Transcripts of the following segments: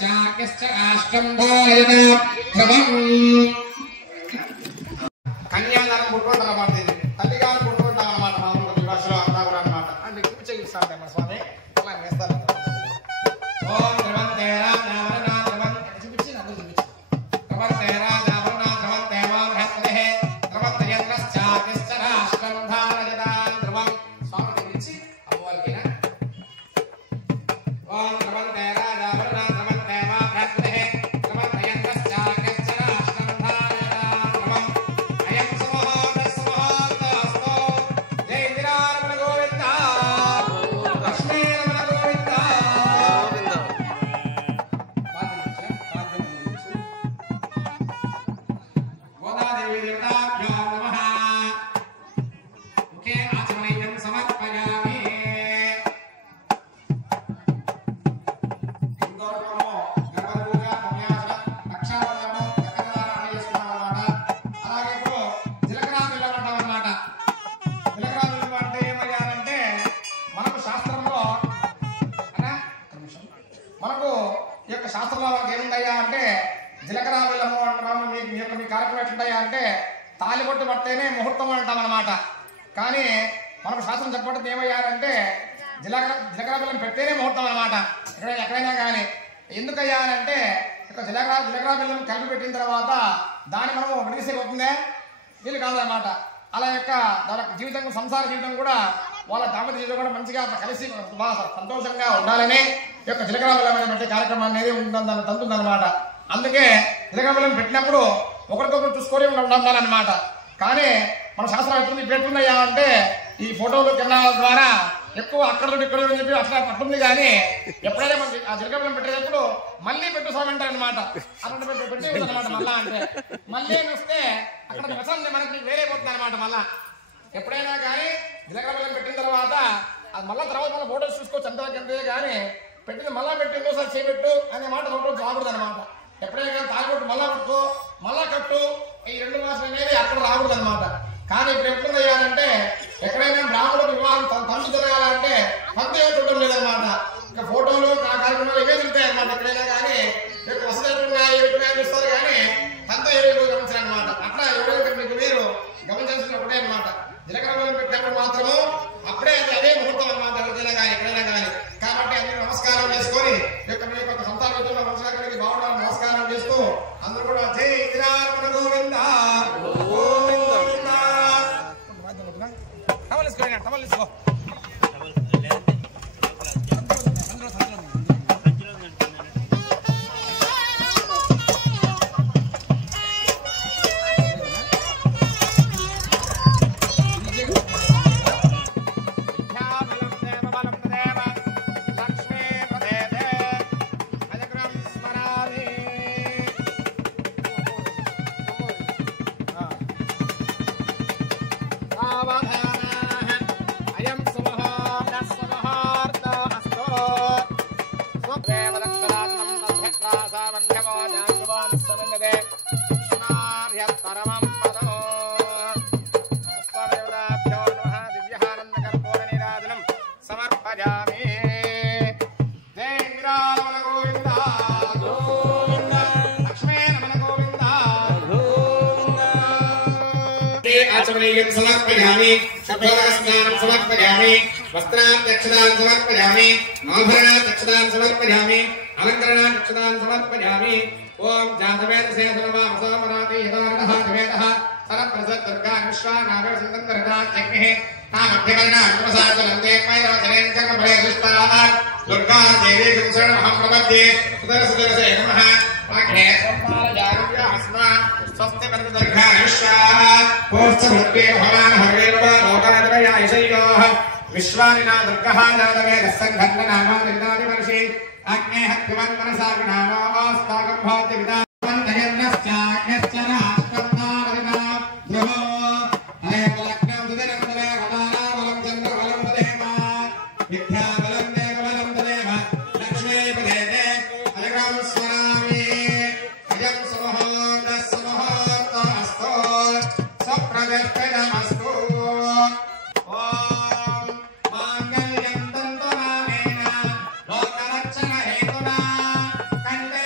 यन्द्रश्चाक्यश्च राष्ट्रं धारयन् ध्रुवम् కన్యాదానం పుట్టుకుంటారు అన్నమాట. తల్లిగారు పుట్టుకుంటాం అన్నమాట. మామూలుగా భాషలో అంతా కూడా అన్నమాట. అంటే చూపిస్తారు మన స్వామి అలా వేస్తారు. ఓం ధ్రువంతే రాజావరణ ధ్రువం చూపించి నాకు చూపించి ధ్రువంతే రాజావరణ ధ్రువం దేవా బృహస్పతిః ధ్రువంతే యంద్రశ్చాక్యశ్చ రాష్ట్రం ధారయతాం ధ్రువం స్వామి చూపించి అమ్మవారికినా ఓం ధ్రువంతే రాజావరణ ధ్రువం దేవా బృహస్పతిః ధ్రువంతే యంద్రశ్చాక్యశ్చ రాష్ట్రం ధారయతాం ధ్రువం అయం సమహాదస్మహాదస్తో జై విరారమణ గోవింద లక్ష్మీ రమణ గోవింద గోదాదేవి దేవతాభ్యో నమః ముఖే ఆచమనీయం సమర్పయామి ఇందోరకము గర్భపూజ పుణ్యాసన రక్షాబంధనము కన్యాదానం చేసుకున్నామన్నమాట. అలాగే ఇప్పుడు జీలకర్ర బెల్లం అంటామన్నమాట. జీలకర్ర బెల్లం అంటే ఏమయ్యారంటే మనకు శాస్త్రంలో మనకు ఈ యొక్క శాస్త్రంలో మనకి ఏముందయ్యా అంటే జీలకర్ర బెల్లము అంటాము. మీ కార్యక్రమం ఎట్లుంటాయా అంటే తాలిబొట్టు పడితేనే ముహూర్తం అంటాం అన్నమాట. కానీ మనకు శాస్త్రం చెప్పడం ఏమయ్యారంటే జీలకర్ర బెల్లం పెట్టేనే ముహూర్తం అన్నమాట. ఎక్కడైనా కానీ ఎందుకయ్యా అంటే ఇక జీలకర్ర బెల్లం కలిపి పెట్టిన తర్వాత దాన్ని మనము విడిసే అవుతుందే వీళ్ళు కాదన్నమాట. అలా యొక్క వాళ్ళ జీవితం సంసార జీవితం కూడా వాళ్ళ దాంపత్య జీవితం కూడా మంచిగా కలిసి సంతోషంగా ఉండాలని ఈ యొక్క జీలకర్ర బెల్లం అనే కార్యక్రమం అనేది ఉంటుందన్నమాట. అందుకే జీలకర్ర బెల్లం పెట్టినప్పుడు ఒకరికొకరు చూసుకొని ఉండాలన్నమాట. కానీ మన శాస్త్రం ఎట్లుందయ్యా అంటే ఈ ఫోటోలు కెమెరాల ద్వారా ఎక్కువ అక్కడ ఇక్కడ చెప్పి అట్లా పట్టుంది. కానీ ఎప్పుడైనా మనకి ఆ జీలకర్ర బెల్లం పెట్టేటప్పుడు మళ్ళీ పెట్టు స్వామి అంటారనమాట. అక్కడ పెట్టేదన్నమాట. మళ్ళా అంటే మళ్ళీ వస్తే అక్కడ వ్యసనం మనకి వేరే పోతుంది అనమాట. మళ్ళా ఎప్పుడైనా కానీ జీలకర్ర బెల్లం పెట్టిన తర్వాత అది మళ్ళీ తర్వాత మన ఫోటోస్ చూసుకోవచ్చు అంతే. కానీ పెట్టింది మళ్ళా పెట్టి ఇంకోసారి చేయబెట్టు అనే మాట ఫోటోలు రాకూడదు అనమాట. ఎప్పుడైనా కానీ తాలిబొట్టు మళ్ళా పట్టుకో మళ్ళా కట్టు ఈ 2 మాసాలు అనేది అక్కడ రాకూడదు అనమాట. కానీ ఇప్పుడు ఎప్పుడుందయ్యానంటే ఎక్కడైనా బ్రాహ్మణుడు వివాహం తంతు జరగాలంటే తంతు ఏం చూడడం లేదనమాట. ఇంకా ఫోటోలు కార్యక్రమాలు ఇవే తింటాయి అన్నమాట. ఎక్కడైనా కానీ వసతి ఎట్టున్నాయి చూస్తారు కానీ తంతు ఏమి గమనించారు అనమాట. అట్లా ఎవరైనా మీకు మీరు గమనించాల్సిన ఒకటే అనమాట. జీలకర్ర బెల్లం పెట్టినప్పుడు మాత్రము అప్పుడే అదే ముహూర్తం అనమాట. ఎక్కడైనా కానీ కాబట్టి అందరూ నమస్కారం చేసుకొని మీ యొక్క సంతాన విధుల్లో మంచిగా బాగుండాలని నమస్కారం చేస్తూ అందరూ కూడా జై విరారమణ గోవింద టవల్ తీసుకో समर्पयामि शब्दस्नानं समर्पयामि वस्त्राध्यक्षदानं समर्पयामि आभरणाध्यक्षदानं समर्पयामि अलङ्करणाध्यक्षदानं समर्पयामि ओम जातवेदसे सर्वमसोमराति यदारः जवेदः सरप्रसत् दुर्गा विश्वानावे सुन्दरता जग्नेः तामभ्यकरणा नमसाचलन्ते पैरवचनेन कर्मफले दुष्टाः दुर्गा देवी गुंसरणमहं प्रपद्ये सुदर्शदर्शे नमः वाक्ये सम्पालयाम्यास्मा स्वस्ति दुर्गा विश्वाः पोष्ठभक्ते भवान् हरेव लोकात्रयायशयोः विश्वानिना दुर्गः जातवेदः सङ्घन्ननामादिनादिवर्षे अग्ने हक्तिवन् मनसा विनामो आस्ताकं भवति विदावन्तयन्नश्चाग्नश्च राष्ट्रं नारदिना ध्रुवो अनेकलग्नं दुदिनन्दवे वदानाबलं चन्द्रबलं तदेव विद्याबलं देवबलं तदेव लक्ष्मीपदेते अजगं स्मरामि अयं समहोदस्समहोदस्तु सप्रदष्टमस्तु माङ्गल्यं तन्तुनामेन लोकरक्षणहेतुना कण्ठे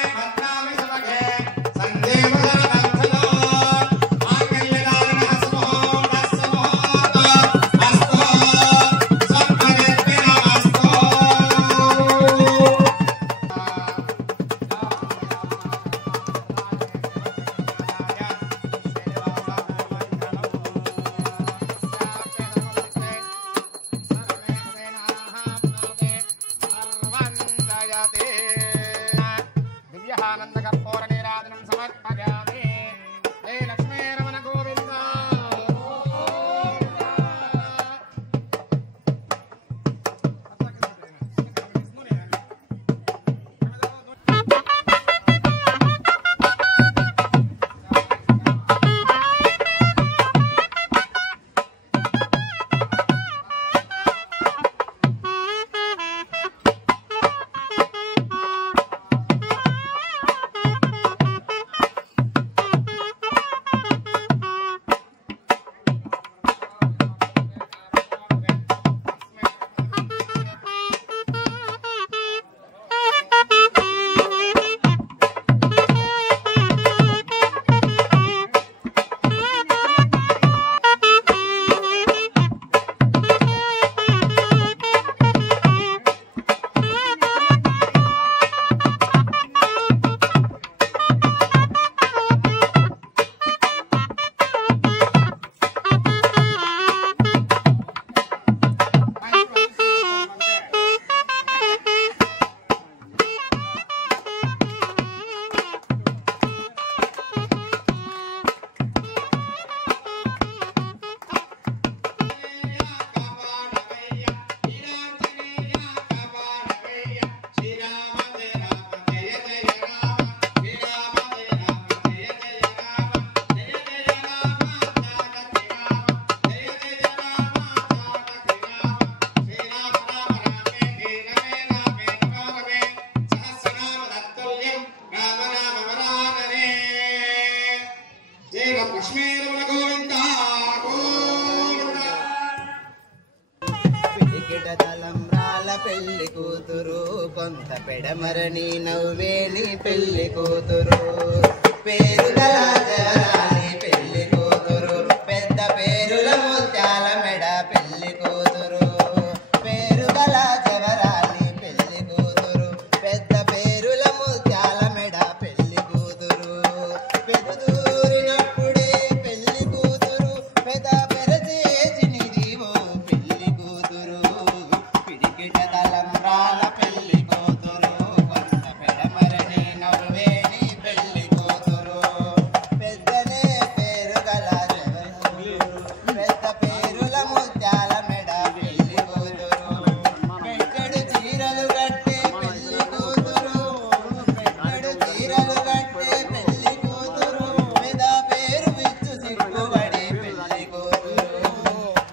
తలంబ్రాల పెళ్లి కూతురు కొంత పెడమరని నవ్వేని పెళ్లి కూతురు పేరు గల జవరాలి పెళ్లి కూతురు పెద్ద పేరుల ముత్యాల మెడ పెళ్లి కూతురు పేరు గల జవరాలి పెళ్లి కూతురు పెద్ద పేరుల ముత్యాల మెడ పెళ్లి కూతురు పెదూరినప్పుడే పెళ్లి కూతురు పెద పెరచేసినిది ఓ పెళ్లి కూతురు పిడికిట తలంబ్రాల పెళ్లి కూతురు కొంత పెడమరని నవ్వేని పెళ్లి కూతురు పెద్దనే పేరు గల జవరాలి పెద్ద పేరుల ముత్యాల మెడ పెళ్లి కూతురు పెట్టెడు చీరలు కట్టే పెళ్లి కూతురు పెట్టెడు చీరలు కట్టే పెళ్లి కూతురు పెద పేరు విచ్చు సిగ్గుబడి పెళ్లి కూతురు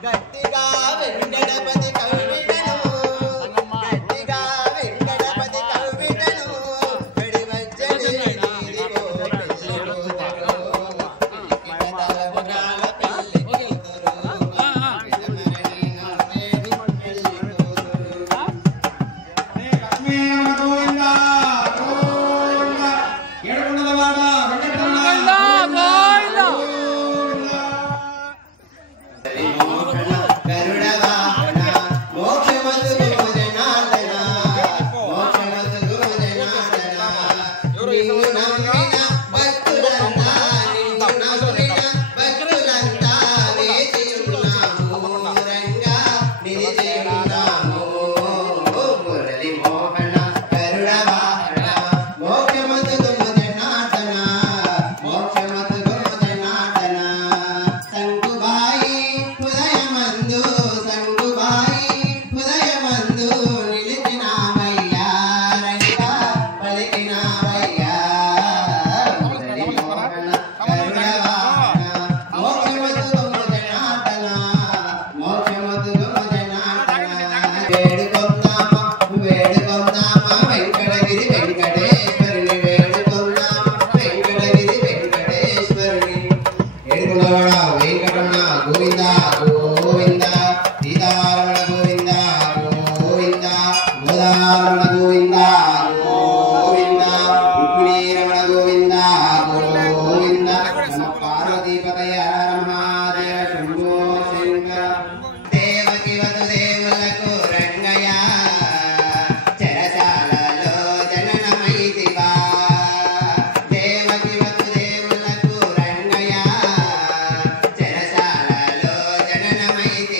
గట్టిగా వెంకటపతి కవిటను గట్టిగా వెంకటపతి కవిటను పెడి వచ్చడి నీదిగో పెళ్లి కూతురు పిడికిట తలంబ్రాల పెళ్లి కూతురు పెడమరని నవ్వేని పెళ్లి కూతురు లక్ష్మీనారాయణ గోవింద గోవింద ఏడుకొండలవాడ వెంకటరమణ గరుడ వాహన మోక్షమతుగు జనార్దన మోక్షమతుగు జనార్దన నిన్ను నమ్మిన భక్తులంతా నిన్ను నమ్మిన భక్తులంతా వేచి ఉన్నాము రంగా నిలిచి ఉన్నాము మురళి మోహన గరుడ వాహన మోక్షమతుగు జనార్దన మోక్షమతుగు జనార్దన సంగుబాయి హృదయమందు సంగుబాయి హృదయమందు నిలిచినామయ్యా రంగా పలికినామయ్యా మురళి మోహన గరుడ వాహన మోక్షమతుగు జనార్దన మోక్షమతుగు జనార్దన వేడుకొందామా వేడుకొందామా వెంకటగిరి వెంకటేశ్వరుని వేడుకొందామా వెంకటగిరి వెంకటేశ్వరుని ఏడుకొండలవాడ వెంకటరమణ గోవింద గోవింద సీతారమణ గోవింద గోవింద గోదారమణ గోవింద గోవింద రుక్మిణీరమణ గోవింద గోవింద నమ పార్వతీపతయ హర మహాదేవ శంభో శంకర దేవకి వసుదేవులకు రంగయ్య చెరసాలలో జననమైతివా దేవకి వసుదేవులకు రంగయ్య చెరసాలలో జననమైతివా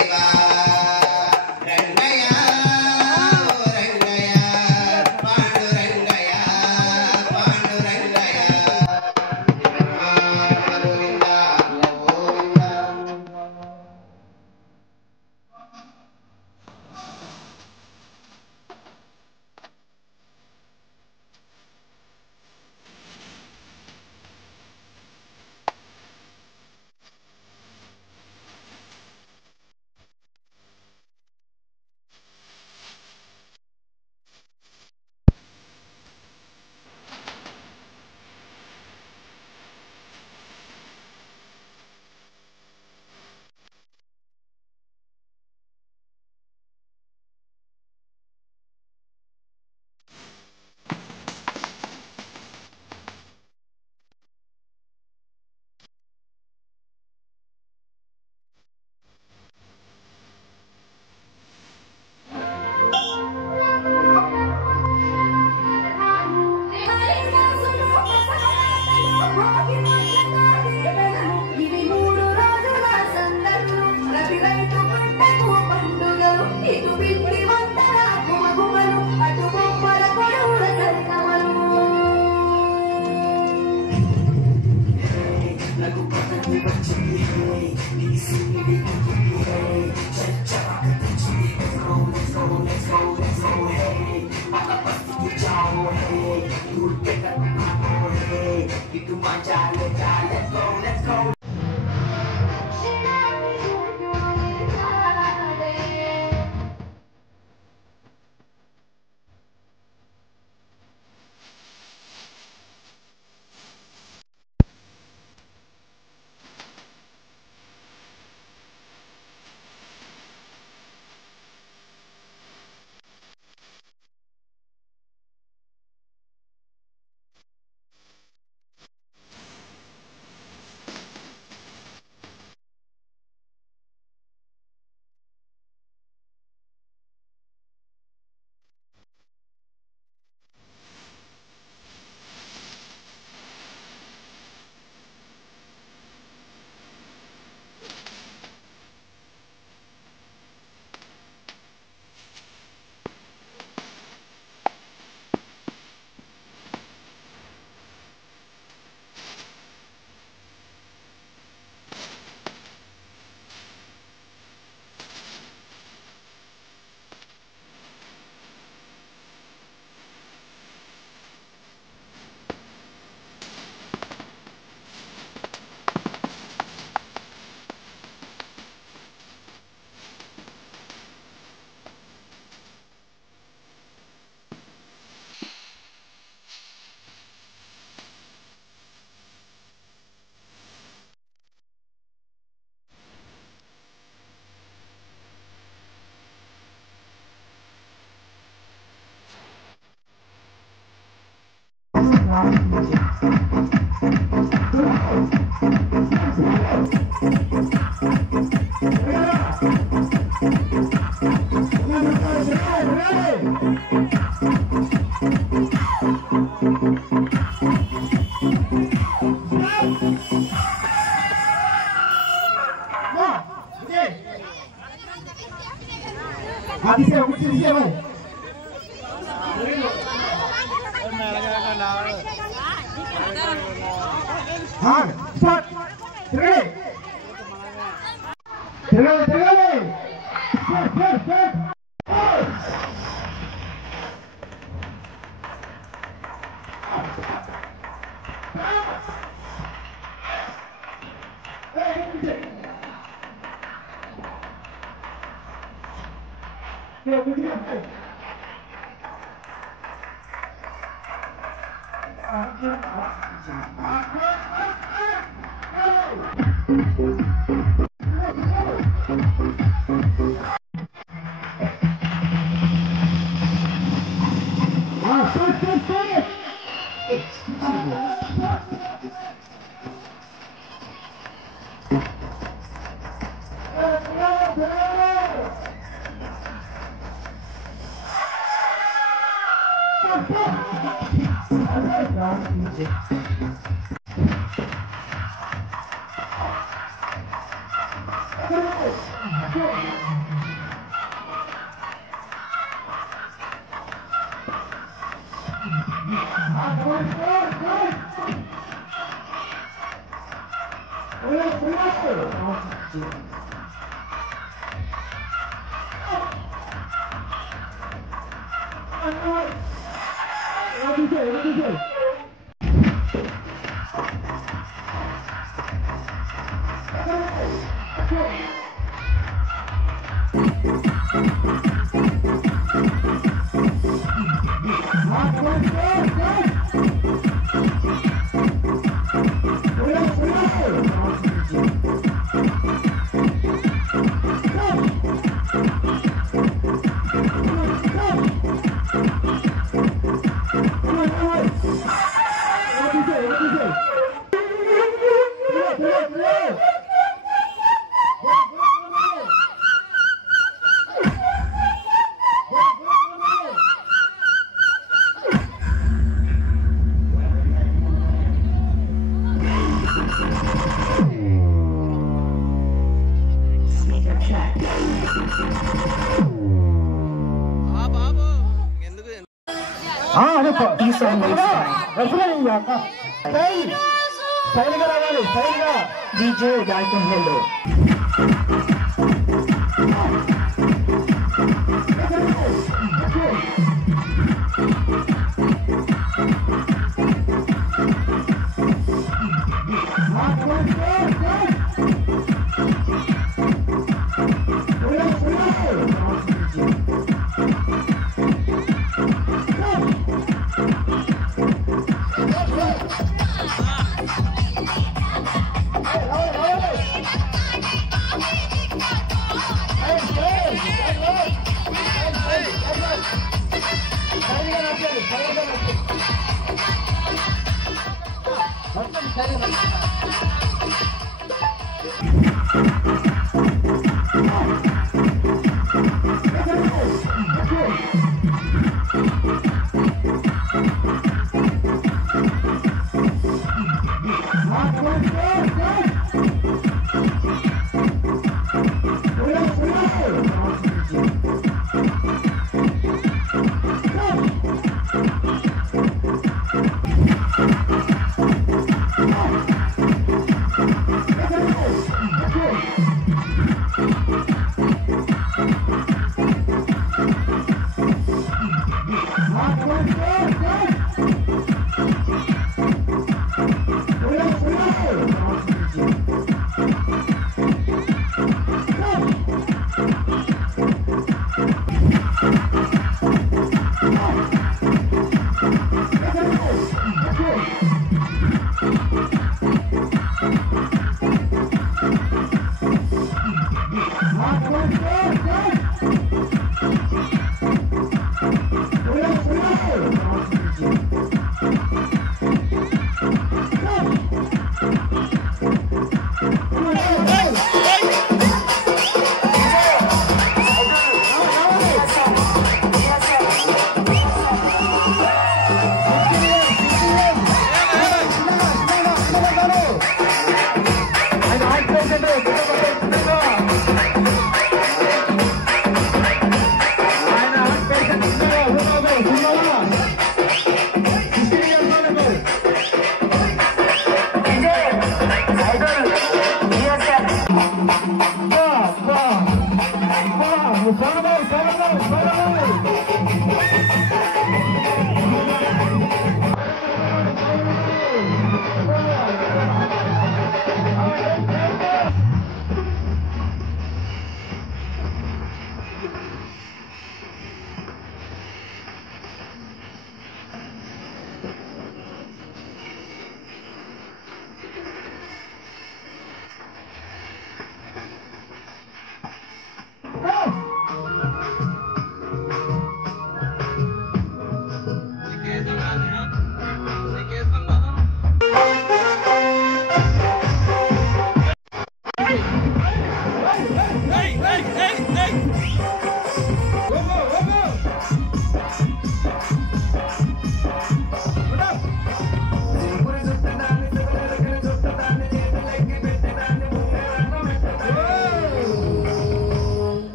DJ Dalton Hello.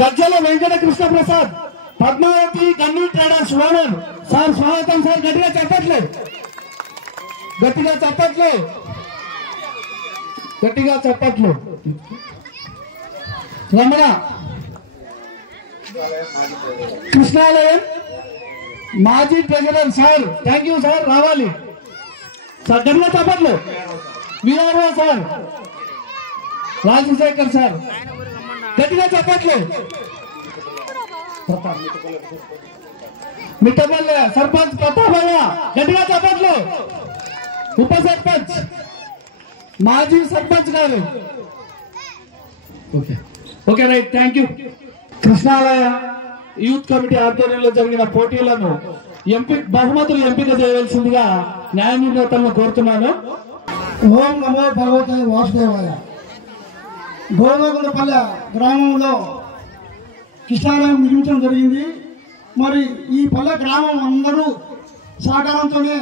గజ్జల వెంకట కృష్ణ ప్రసాద్ పద్మావతి గన్ని ట్రేడర్స్ ఓనర్ సార్ స్వాగతం సార్. గట్టిగా చెప్పట్లే, గట్టిగా చెప్పట్లే, గట్టిగా చెప్పట్లు. రమణ కృష్ణాలయం మాజీ president sir, thank you sir, రావాలి సార్. గట్టిగా చెప్పట్లు. వీఆర్ఓ సార్ రాజశేఖర్ సార్, గట్టిగా చెప్పట్లు. మిట్టపల్లె సర్పంచ్ ప్రతాపయ్య, గట్టిగా చెప్పట్లు. ఉప సర్పంచ్ మాజీ సర్పంచ్ గారు. Okay right, thank you. Krishnalaya youth committee ఆధ్వర్యంలో జరిగిన పోటీలను బహుమతులు ఎంపిక చేయవలసిందిగా న్యాయ నిర్ణేతలను కోరుతున్నాను. ఓం నమో భగవతే వాసుదేవాయ. గోదాగుండపల్లె గ్రామంలో కృష్ణాలయం నిర్మించడం జరిగింది. మరి ఈ పల్లె గ్రామం అందరూ సహకారంతోనే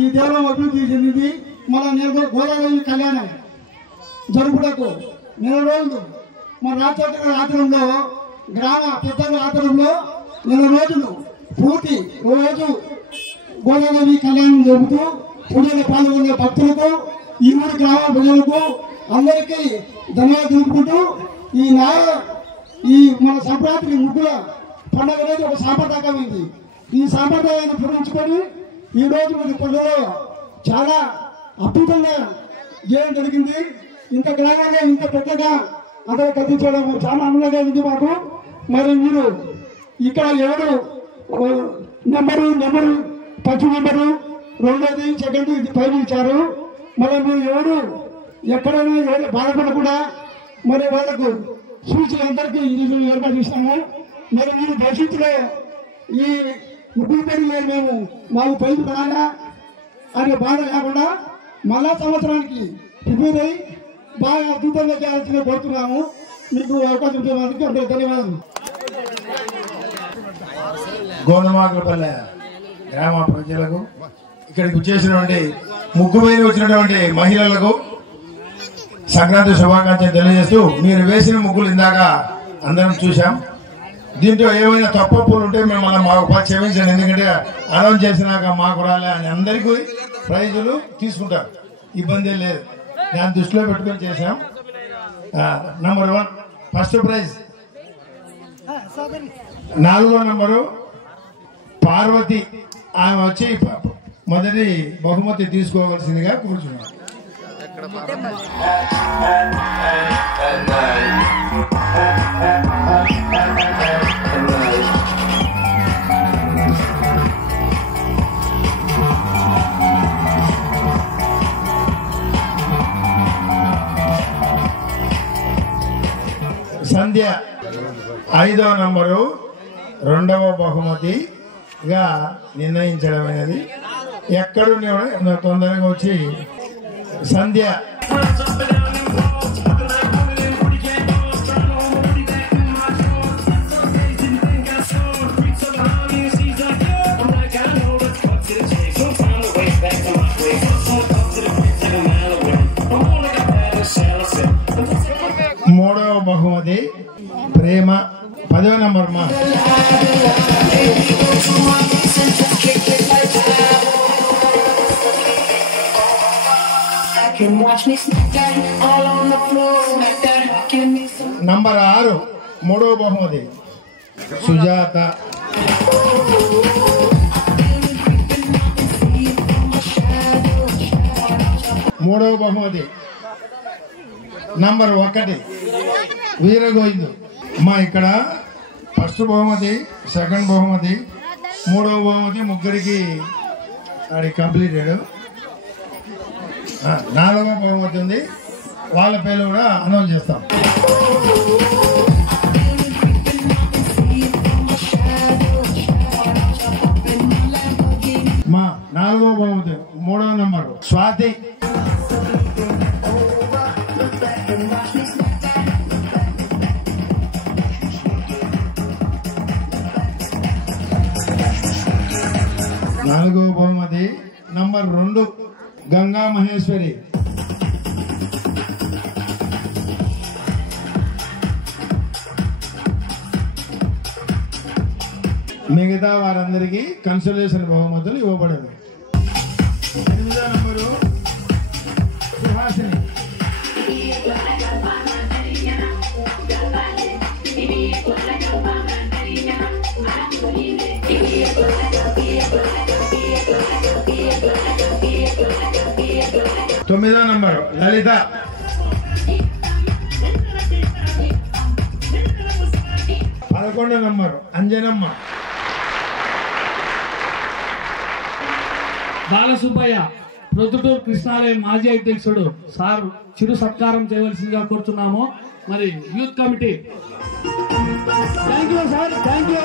ఈ దేవాలయం అభివృద్ధి చెందింది. మన గోదావరి కళ్యాణం జరుపుటకు నెల రోజులు మన రాష్ట్ర ఆధ్వర్యంలో గ్రామ పెద్దల ఆధ్వర్యంలో నెల రోజులు పూర్తి రోజు గోదావరి కళ్యాణం జరుపుతూ పూజలు పాల్గొనే భక్తులకు ఈ ఊరి గ్రామ ప్రజలకు అందరికీ ధన్యవాదాలు తెలుపుకుంటూ ఈ మన సంక్రాంతి ముగ్గుల పండుగ అనేది ఒక సాంప్రదాయమైంది. ఈ సాంప్రదాయాన్ని పూరించుకొని ఈ రోజు మన పండుగలో చాలా అద్భుతంగా చేయడం జరిగింది. ఇంత గ్రామంలో ఇంత పెద్దగా అందరూ కల్పించడం చాలా ఆనందంగా ఉంది మాకు. మరి మీరు ఇక్కడ ఎవరు నెంబరు ఫస్ట్ నెంబరు, రెండోది సెకండ్, ఇది పైన ఇచ్చారు. మరి మీరు ఎవరు ఎక్కడైనా ఎవరు బాధపడకుండా మరి వాళ్ళకు సూచనలందరికీ ఏర్పాటు చేసినాము. మరి మీరు భవిష్యత్తులో ఈ ముగ్గురు పేరు మేము మాకు పైకి రాగా అనే బాధ కాకుండా మళ్ళా సంవత్సరానికి ప్రిపేర్ అయ్యి బాగా అద్భుతంగా చేయాల్సిన కోరుతున్నాము. మీకు అవకాశం ఇచ్చేందుకు అందరికీ ధన్యవాదాలు. గోందమాకులపల్లె గ్రామ ప్రజలకు, ఇక్కడికి వచ్చేసినటువంటి ముగ్గు మీద వచ్చినటువంటి మహిళలకు సంక్రాంతి శుభాకాంక్షలు తెలియజేస్తూ, మీరు వేసిన ముగ్గులు ఇందాక అందరం చూసాం. దీంట్లో ఏమైనా తప్పులు ఉంటే మిమ్మల్ని మాకు క్షమించండి. ఎందుకంటే అనౌన్స్ చేసినాక మాకు రాలే అని అందరికీ ప్రైజులు తీసుకుంటారు, ఇబ్బంది లేదు. దాన్ని దృష్టిలో పెట్టుకొని చేశాం. నంబర్ 1 ఫస్ట్ ప్రైజ్ 4వ నంబరు పార్వతి, ఆమె వచ్చి మొదటి బహుమతి తీసుకోవాల్సిందిగా కూర్చున్నాం. సంధ్య 5వ నంబరు 2వ బహుమతిగా నిర్ణయించడం అనేది. ఎక్కడున్నా తొందరగా వచ్చి సంధ్య మూడవ బహుమతి ప్రేమ 10వ నంబర్ మా నంబర్ 6 మూడవ బహుమతి సుజాత. మూడవ బహుమతి నంబర్ 1 వీరగోవిందు. మా ఇక్కడ ఫస్ట్ బహుమతి, సెకండ్ బహుమతి, మూడవ బహుమతి ముగ్గురికి అది కంప్లీటెడ్. 4వ బహుమతి ఉంది, వాళ్ళ పేర్లు కూడా అనౌన్స్ చేస్తాం. మా 4వ బహుమతి 3వ నంబర్ స్వాతి. నాలుగవ బహుమతి నంబర్ 2 గంగా మహేశ్వరి. మిగతా వారందరికీ కన్సలేషన్ బహుమతులు ఇవ్వబడను. 8వ నంబరు సుహాసిని. 9వ నంబరు లలిత. 11వ నంబరు అంజనమ్మ. బాలసుబ్బయ్య ప్రొద్దుటూరు కృష్ణాలయం మాజీ అధ్యక్షుడు సార్ చిరు సత్కారం చేయవలసిందిగా కోరుతున్నాము. మరి youth committee. Thank you sir, thank you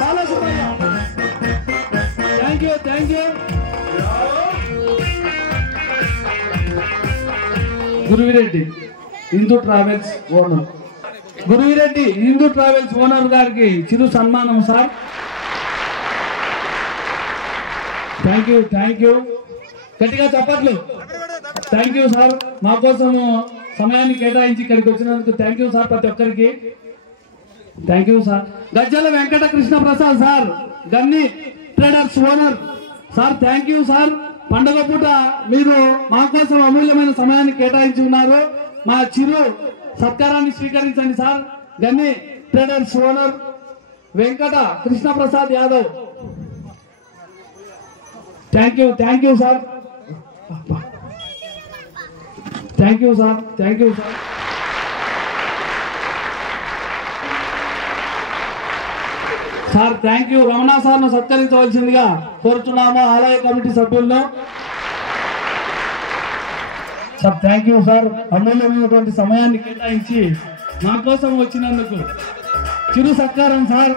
Balasubbaiah, thank you, thank you. Guruvi Reddy Hindu travels owner, Guruvi Reddy Hindu travels owner గారికి చిరు సన్మానం sir. Thank you, thank you. గట్టిగా చప్పట్లు. థ్యాంక్ యూ సార్, మా కోసం సమయాన్ని కేటాయించి ఇక్కడికి వచ్చినందుకు థ్యాంక్ యూ సార్ ప్రతి ఒక్కరికి. Thank you sir. Gajjala Venkata Krishna Prasad sir Ganni traders owner sir, thank you sir. పండుగ పూట మీరు మా కోసం అమూల్యమైన సమయాన్ని కేటాయించి ఉన్నారు. మా చిరు సత్కారాన్ని స్వీకరించండి sir. Ganni traders owner Venkata Krishna Prasad Yadav. Thank you, thank you sir, thank you sir, thank you sir. Sir thank you. Ramana సార్ను సత్కరించవలసిందిగా కోరుతున్నాము ఆలయ కమిటీ సభ్యులను. సార్ థ్యాంక్ యూ సార్, అమూల్యమైనటువంటి సమయాన్ని కేటాయించి మా కోసం వచ్చినందుకు చిరు సత్కారం సార్.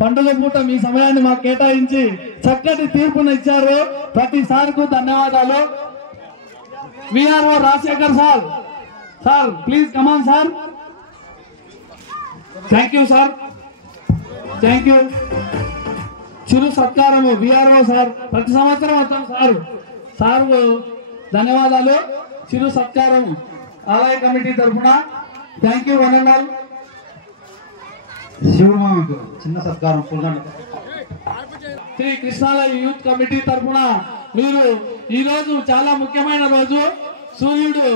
పండుగ పూట మీ సమయాన్ని మాకు కేటాయించి చక్కటి తీర్పును ఇచ్చారు. ప్రతి సార్కు ధన్యవాదాలు. VRO Rajasekhar sir, sir please come on sir. Thank you sir, thank you. చిరు సత్కారము విఆర్ఓ సార్, ప్రతి సంవత్సరం వస్తాం సార్. సార్ ధన్యవాదాలు. చిరు సత్కారం ఆలయ కమిటీ తరఫున thank you one and all. శివమామకు చిన్న సత్కారం పొందండి. శ్రీ కృష్ణాలయ యూత్ కమిటీ తరఫున మీరు ఈ రోజు చాలా ముఖ్యమైన రోజు. సూర్యుడు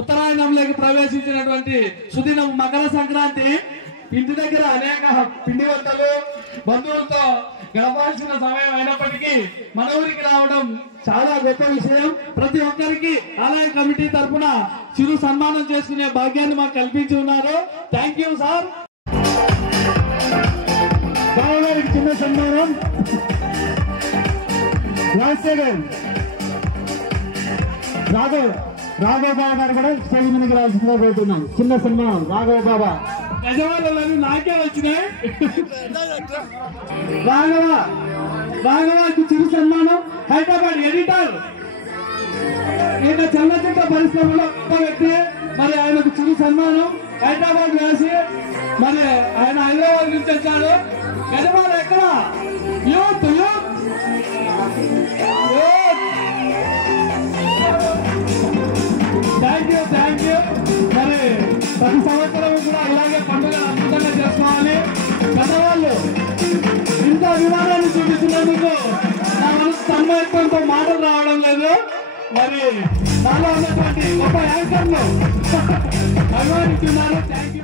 ఉత్తరాయణంలోకి ప్రవేశించినటువంటి సుదినం మకర సంక్రాంతి. ఇంటి దగ్గర అనేక పిండి వంటలు బంధువులతో గడపాల్సిన సమయం అయినప్పటికీ మన ఊరికి రావడం చాలా గొప్ప విషయం. ప్రతి ఒక్కరికి ఆలయ కమిటీ తరఫున చిరు సన్మానం చేసుకునే భాగ్యాన్ని మాకు కల్పించి ఉన్నారు. Thank you sir. బావగారికి చిన్న సన్మానం. రాఘవ బాబా గారు కూడా స్టేజ్ మీదకి రావాల్సిందిగా కోరుతున్నాం. చిన్న సన్మానం రాఘవ బాబా. గజవాళ్ళని నాకే వచ్చినాయి. రాఘవాకి చిరు సన్మానం. హైదరాబాద్ ఎడిటర్, ఈయన చల్లచిత్ర పరిశ్రమలో గొప్ప వ్యక్తి. మరి ఆయనకు చిరు సన్మానం. హైదరాబాద్ వేసి మరి ఆయన హైదరాబాద్ నుంచి వచ్చాడు. గజవాళ్ళ ఎక్కడ youth youth thank you, thank you. మరి ప్రతి సంవత్సరం కూడా ఇలాగే పండుగ అద్భుతంగా చేసుకోవాలి. పెద్దవాళ్ళు ఇంత అభిమానాన్ని చూపిస్తున్నందుకు నా మనసు తన్మయత్వంతో మాటలు రావడం లేదు. మరి నాలో ఉన్నటువంటి గొప్ప యాంకర్లు అభిమానిస్తున్నారు. Thank you.